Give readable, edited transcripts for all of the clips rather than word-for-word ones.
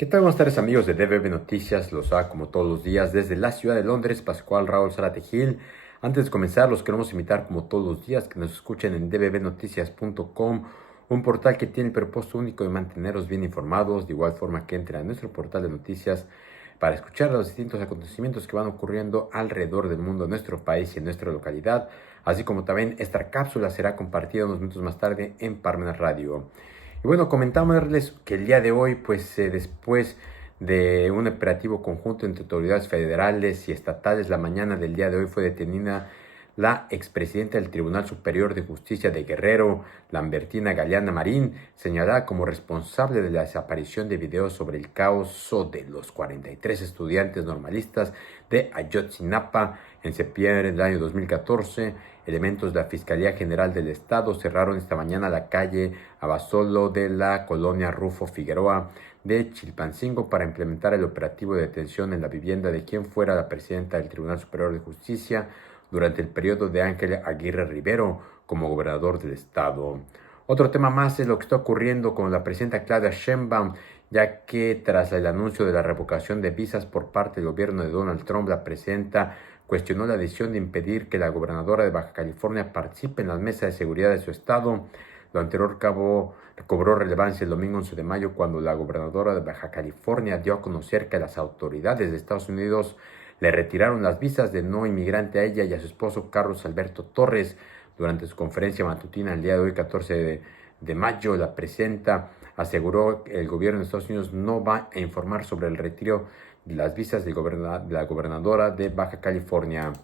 ¿Qué tal? Buenas tardes amigos de DBB Noticias, los da como todos los días desde la ciudad de Londres, Pascual Raúl Zárate Gil. Antes de comenzar, los queremos invitar como todos los días que nos escuchen en dbbnoticias.com, un portal que tiene el propósito único de mantenerlos bien informados, de igual forma que entren a nuestro portal de noticias para escuchar los distintos acontecimientos que van ocurriendo alrededor del mundo, en nuestro país y en nuestra localidad, así como también esta cápsula será compartida unos minutos más tarde en Parmenas Radio. Y bueno, comentarles que el día de hoy, después de un operativo conjunto entre autoridades federales y estatales, la mañana del día de hoy fue detenida la expresidenta del Tribunal Superior de Justicia de Guerrero, Lambertina Galeana Marín, señalada como responsable de la desaparición de videos sobre el caso de los 43 estudiantes normalistas de Ayotzinapa en septiembre del año 2014. Elementos de la Fiscalía General del Estado cerraron esta mañana la calle Abasolo de la colonia Rufo Figueroa de Chilpancingo para implementar el operativo de detención en la vivienda de quien fuera la presidenta del Tribunal Superior de Justicia durante el periodo de Ángel Aguirre Rivero como gobernador del estado. Otro tema más es lo que está ocurriendo con la presidenta Claudia Sheinbaum, ya que tras el anuncio de la revocación de visas por parte del gobierno de Donald Trump, la presidenta cuestionó la decisión de impedir que la gobernadora de Baja California participe en las mesas de seguridad de su estado. Lo anterior cobró relevancia el domingo 11 de mayo cuando la gobernadora de Baja California dio a conocer que las autoridades de Estados Unidos le retiraron las visas de no inmigrante a ella y a su esposo Carlos Alberto Torres. Durante su conferencia matutina el día de hoy, 14 de mayo, la presidenta aseguró que el gobierno de Estados Unidos no va a informar sobre el retiro de las visas de la gobernadora de Baja California.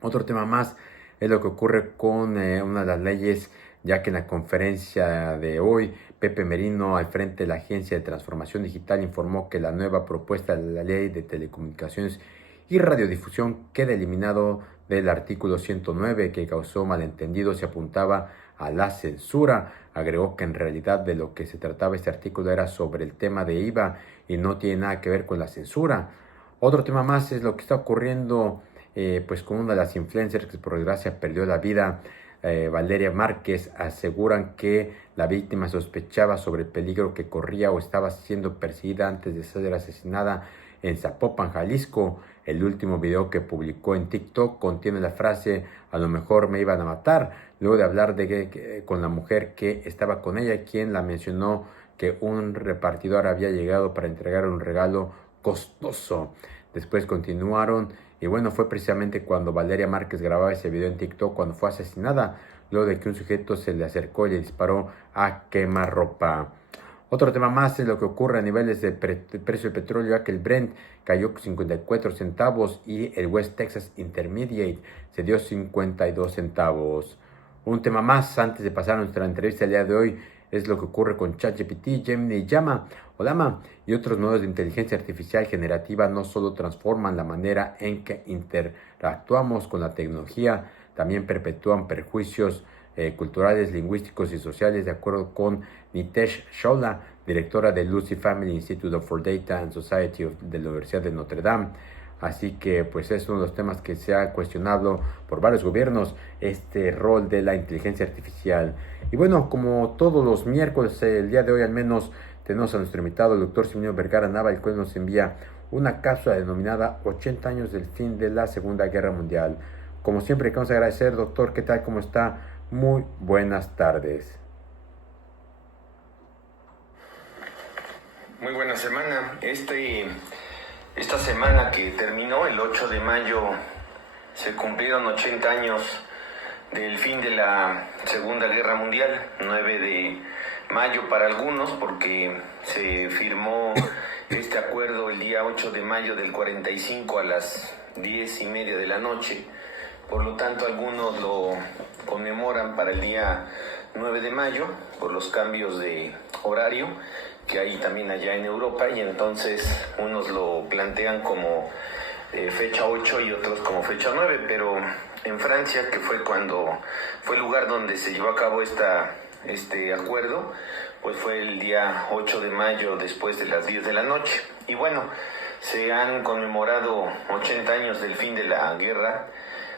Otro tema más es lo que ocurre con una de las leyes, ya que en la conferencia de hoy, Pepe Merino, al frente de la Agencia de Transformación Digital, informó que la nueva propuesta de la Ley de Telecomunicaciones y Radiodifusión queda eliminado del artículo 109, que causó malentendidos y apuntaba a la censura. Agregó que en realidad de lo que se trataba este artículo era sobre el tema de IVA y no tiene nada que ver con la censura. Otro tema más es lo que está ocurriendo con una de las influencers que por desgracia perdió la vida, Valeria Márquez. Aseguran que la víctima sospechaba sobre el peligro que corría o estaba siendo perseguida antes de ser asesinada en Zapopan, Jalisco. El último video que publicó en TikTok contiene la frase "a lo mejor me iban a matar", luego de hablar con la mujer que estaba con ella, quien la mencionó que un repartidor había llegado para entregar un regalo costoso. Después continuaron y bueno, fue precisamente cuando Valeria Márquez grababa ese video en TikTok cuando fue asesinada, luego de que un sujeto se le acercó y le disparó a quemarropa. Otro tema más es lo que ocurre a niveles de precio del petróleo, ya que el Brent cayó 54 centavos y el West Texas Intermediate se dio 52 centavos. Un tema más antes de pasar a nuestra entrevista el día de hoy es lo que ocurre con ChatGPT, Gemini, Llama o Llama y otros modos de inteligencia artificial generativa. No solo transforman la manera en que interactuamos con la tecnología, también perpetúan perjuicios culturales, lingüísticos y sociales, de acuerdo con Nitesh Shaula, directora del Lucy Family Institute for Data and Society de la Universidad de Notre Dame. Así que pues es uno de los temas que se ha cuestionado por varios gobiernos, este rol de la inteligencia artificial. Y bueno, como todos los miércoles, el día de hoy al menos, tenemos a nuestro invitado, el doctor Simón Vergara Nava, el cual nos envía una cápsula denominada 80 años del fin de la Segunda Guerra Mundial. Como siempre, queremos agradecer, doctor, ¿qué tal? ¿Cómo está? Muy buenas tardes. Muy buena semana. Esta semana que terminó, el 8 de mayo, se cumplieron 80 años del fin de la Segunda Guerra Mundial. 9 de mayo para algunos, porque se firmó este acuerdo el día 8 de mayo del 45 a las 10:30 de la noche. Por lo tanto, algunos lo conmemoran para el día 9 de mayo por los cambios de horario que hay también allá en Europa, y entonces unos lo plantean como fecha 8 y otros como fecha 9, pero en Francia, que fue el lugar donde se llevó a cabo este acuerdo, pues fue el día 8 de mayo después de las 10 de la noche. Y bueno, se han conmemorado 80 años del fin de la guerra,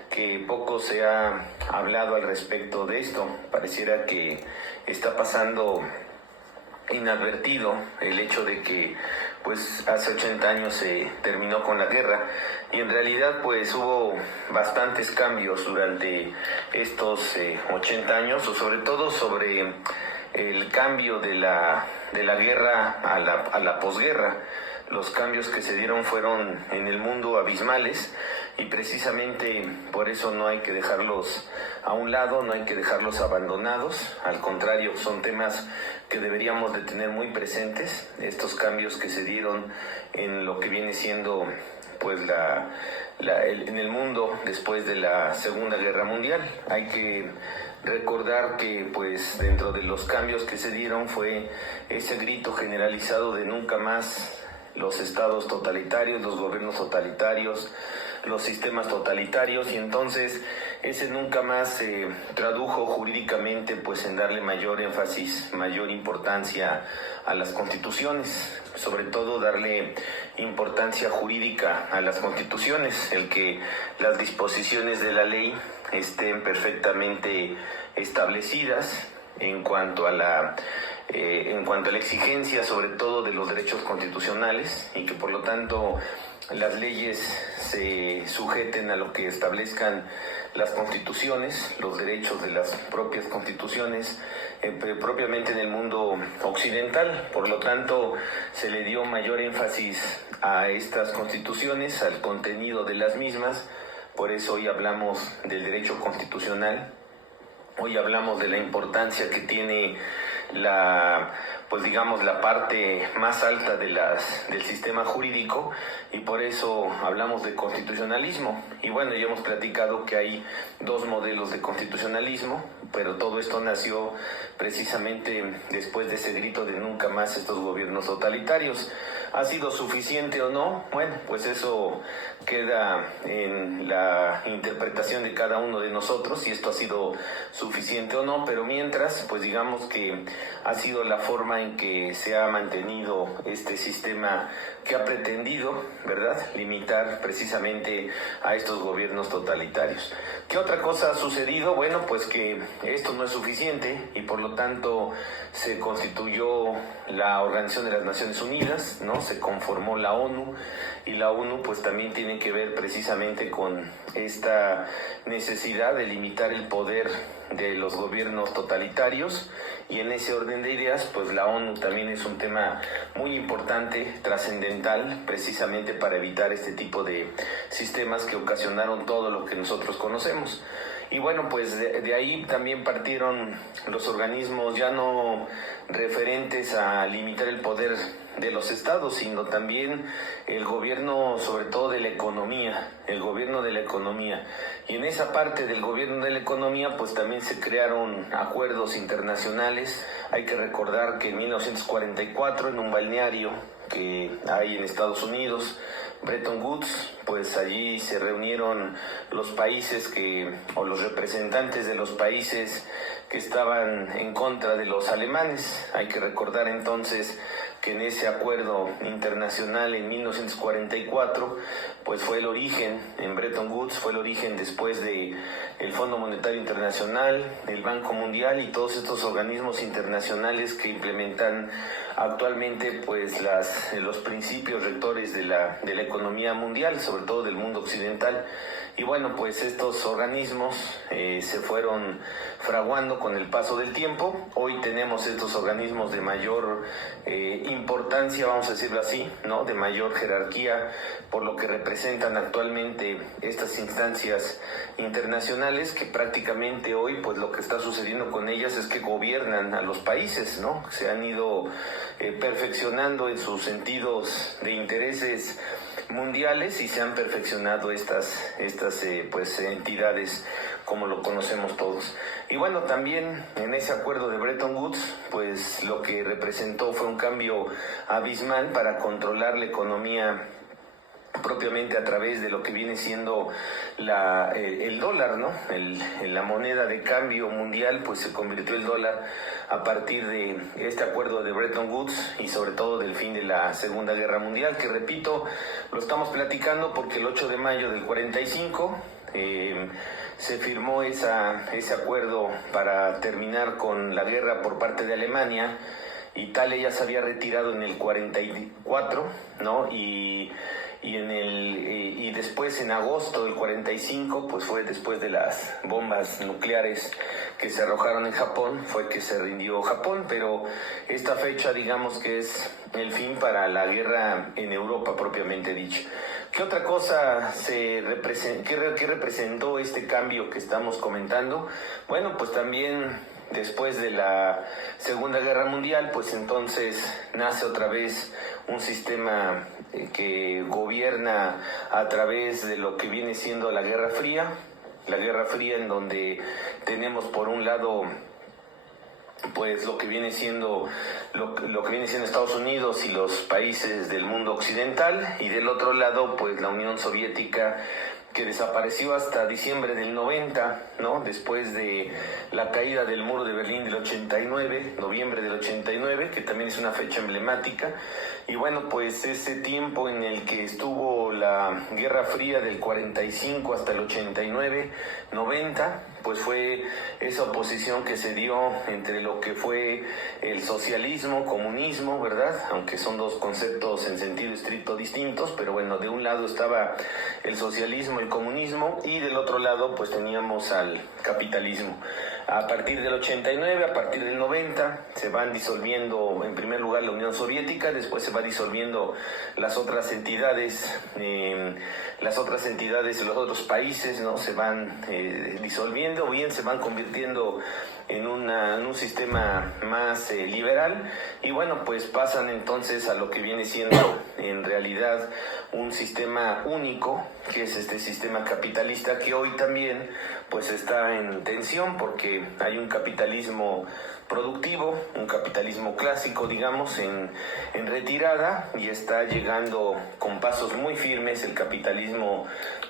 que poco se ha hablado al respecto de esto. Pareciera que está pasando inadvertido el hecho de que pues hace 80 años se terminó con la guerra, y en realidad pues hubo bastantes cambios durante estos 80 años, o sobre todo sobre el cambio de la guerra a la posguerra. Los cambios que se dieron fueron en el mundo abismales, y precisamente por eso no hay que dejarlos a un lado, no hay que dejarlos abandonados. Al contrario, son temas que deberíamos de tener muy presentes, estos cambios que se dieron en lo que viene siendo pues en el mundo después de la Segunda Guerra Mundial. Hay que recordar que pues dentro de los cambios que se dieron fue ese grito generalizado de nunca más los estados totalitarios, los gobiernos totalitarios, los sistemas totalitarios, y entonces ese nunca más se tradujo jurídicamente pues en darle mayor énfasis, mayor importancia a las constituciones, sobre todo darle importancia jurídica a las constituciones, el que las disposiciones de la ley estén perfectamente establecidas en cuanto a la exigencia sobre todo de los derechos constitucionales, y que por lo tanto las leyes se sujeten a lo que establezcan las constituciones, los derechos de las propias constituciones, propiamente en el mundo occidental. Por lo tanto, se le dio mayor énfasis a estas constituciones, al contenido de las mismas. Por eso hoy hablamos del derecho constitucional, hoy hablamos de la importancia que tiene la parte más alta del sistema jurídico, y por eso hablamos de constitucionalismo. Y bueno, ya hemos platicado que hay dos modelos de constitucionalismo, pero todo esto nació precisamente después de ese grito de nunca más estos gobiernos totalitarios. ¿Ha sido suficiente o no? Bueno, pues eso queda en la interpretación de cada uno de nosotros, si esto ha sido suficiente o no, pero mientras, pues digamos que ha sido la forma en que se ha mantenido este sistema que ha pretendido, ¿verdad?, limitar precisamente a estos gobiernos totalitarios. ¿Qué otra cosa ha sucedido? Bueno, pues que esto no es suficiente, y por lo tanto se constituyó la Organización de las Naciones Unidas, ¿no? Se conformó la ONU, y la ONU pues también tiene que ver precisamente con esta necesidad de limitar el poder de los gobiernos totalitarios, y en ese orden de ideas pues la ONU también es un tema muy importante, trascendental, precisamente para evitar este tipo de sistemas que ocasionaron todo lo que nosotros conocemos. Y bueno, pues de ahí también partieron los organismos ya no referentes a limitar el poder de los estados, sino también el gobierno, sobre todo de la economía, el gobierno de la economía. Y en esa parte del gobierno de la economía, pues también se crearon acuerdos internacionales. Hay que recordar que en 1944, en un balneario que hay en Estados Unidos, Bretton Woods, pues allí se reunieron los países o los representantes de los países que estaban en contra de los alemanes. Hay que recordar entonces que en ese acuerdo internacional en 1944, pues fue el origen, en Bretton Woods fue el origen después de el Fondo Monetario Internacional, el Banco Mundial y todos estos organismos internacionales que implementan actualmente pues los principios rectores de la economía mundial, sobre todo del mundo occidental. Y bueno, pues estos organismos se fueron fraguando con el paso del tiempo. Hoy tenemos estos organismos de mayor importancia, vamos a decirlo así, ¿no?, de mayor jerarquía, por lo que representan actualmente estas instancias internacionales, que prácticamente hoy pues lo que está sucediendo con ellas es que gobiernan a los países, ¿no? Se han ido perfeccionando en sus sentidos de intereses mundiales, y se han perfeccionado estas pues entidades como lo conocemos todos. Y bueno, también en ese acuerdo de Bretton Woods, pues lo que representó fue un cambio abismal para controlar la economía propiamente a través de lo que viene siendo el dólar, ¿no? La moneda de cambio mundial, pues se convirtió el dólar a partir de este acuerdo de Bretton Woods, y sobre todo del fin de la Segunda Guerra Mundial, que repito, lo estamos platicando porque el 8 de mayo del 45 se firmó ese acuerdo para terminar con la guerra por parte de Alemania. Italia ya se había retirado en el 44, ¿no? Y después en agosto del 45, pues fue después de las bombas nucleares que se arrojaron en Japón, fue que se rindió Japón, pero esta fecha digamos que es el fin para la guerra en Europa propiamente dicho. ¿Qué otra cosa qué representó este cambio que estamos comentando? Bueno, pues también después de la Segunda Guerra Mundial, pues entonces nace otra vez un sistema que gobierna a través de lo que viene siendo la Guerra Fría en donde tenemos por un lado pues lo que viene siendo Estados Unidos y los países del mundo occidental, y del otro lado pues la Unión Soviética, que desapareció hasta diciembre del 90, ¿no? Después de la caída del muro de Berlín del 89, noviembre del 89, que también es una fecha emblemática. Y bueno, pues ese tiempo en el que estuvo la Guerra Fría del 45 hasta el 89, 90, pues fue esa oposición que se dio entre lo que fue el socialismo, comunismo, ¿verdad? Aunque son dos conceptos en sentido estricto distintos, pero bueno, de un lado estaba el socialismo, el comunismo, y del otro lado pues teníamos al capitalismo. A partir del 89, a partir del 90, se van disolviendo en primer lugar la Unión Soviética, después se va disolviendo las otras entidades, los otros países, ¿no? Se van disolviendo, bien se van convirtiendo en un sistema más liberal, y bueno, pues pasan entonces a lo que viene siendo en realidad un sistema único, que es este sistema capitalista, que hoy también pues está en tensión, porque hay un capitalismo productivo, un capitalismo clásico, digamos, en retirada, y está llegando con pasos muy firmes el capitalismo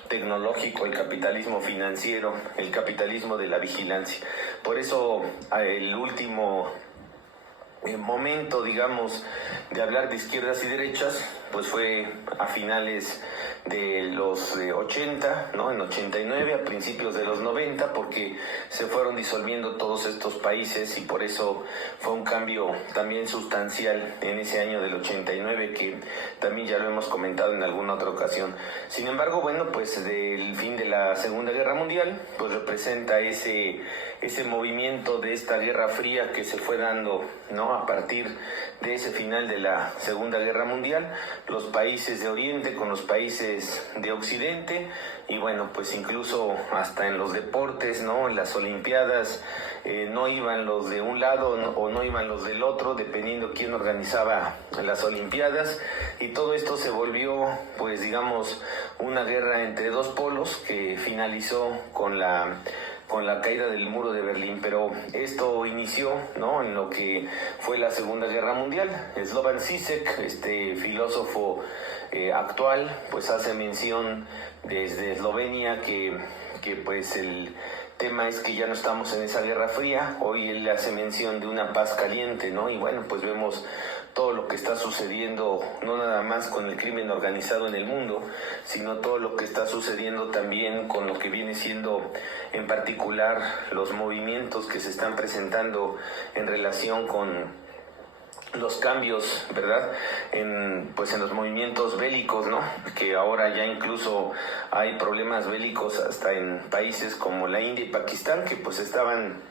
tecnológico, el capitalismo financiero, el capitalismo de la vigilancia. Por eso el último momento, digamos, de hablar de izquierdas y derechas, pues fue a finales de los 80, ¿no? En 89, a principios de los 90, porque se fueron disolviendo todos estos países, y por eso fue un cambio también sustancial en ese año del 89, que también ya lo hemos comentado en alguna otra ocasión. Sin embargo, bueno, pues del fin de la Segunda Guerra Mundial, pues representa ese movimiento de esta Guerra Fría que se fue dando, ¿no? A partir de ese final de la Segunda Guerra Mundial, los países de Oriente con los países de Occidente, y bueno, pues incluso hasta en los deportes, ¿no? En las Olimpiadas no iban los de un lado o no iban los del otro, dependiendo quién organizaba las Olimpiadas, y todo esto se volvió, pues digamos, una guerra entre dos polos que finalizó con la caída del muro de Berlín. Pero esto inició, ¿no? En lo que fue la Segunda Guerra Mundial. Slobodan Žižek, este filósofo actual, pues hace mención desde Eslovenia que pues el tema es que ya no estamos en esa Guerra Fría. Hoy él hace mención de una paz caliente, ¿no? Y bueno, pues vemos todo lo que está sucediendo, no nada más con el crimen organizado en el mundo, sino todo lo que está sucediendo también con lo que viene siendo en particular los movimientos que se están presentando en relación con los cambios, ¿verdad? En los movimientos bélicos, ¿no? Que ahora ya incluso hay problemas bélicos hasta en países como la India y Pakistán, que pues estaban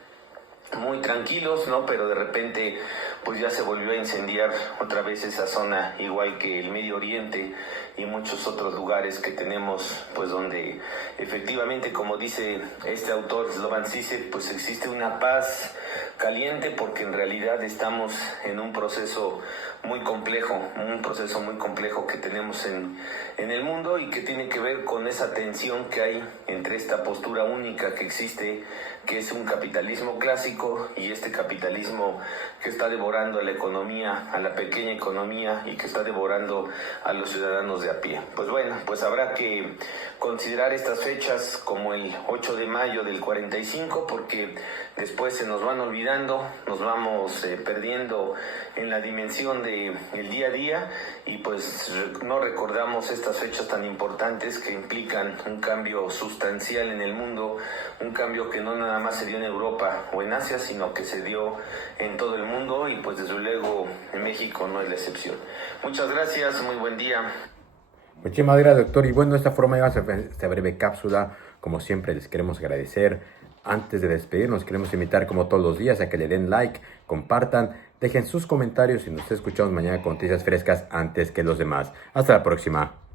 muy tranquilos, ¿no? Pero de repente pues ya se volvió a incendiar otra vez esa zona, igual que el Medio Oriente y muchos otros lugares que tenemos, pues donde efectivamente, como dice este autor Slobodan Žižek, pues existe una paz caliente, porque en realidad estamos en un proceso muy complejo que tenemos en el mundo, y que tiene que ver con esa tensión que hay entre esta postura única que existe, que es un capitalismo clásico, y este capitalismo que está devorando a la economía, a la pequeña economía, y que está devorando a los ciudadanos de a pie. Pues bueno, pues habrá que considerar estas fechas como el 8 de mayo del 45, porque después se nos van a olvidar olvidando, nos vamos perdiendo en la dimensión del día a día y pues no recordamos estas fechas tan importantes que implican un cambio sustancial en el mundo, un cambio que no nada más se dio en Europa o en Asia, sino que se dio en todo el mundo y pues desde luego en México no es la excepción. Muchas gracias, muy buen día. Muchísimas gracias, doctor. Y bueno, de esta forma llegamos a esta breve cápsula. Como siempre, les queremos agradecer. Antes de despedirnos, queremos invitar, como todos los días, a que le den like, compartan, dejen sus comentarios y nos escuchamos mañana con noticias frescas antes que los demás. Hasta la próxima.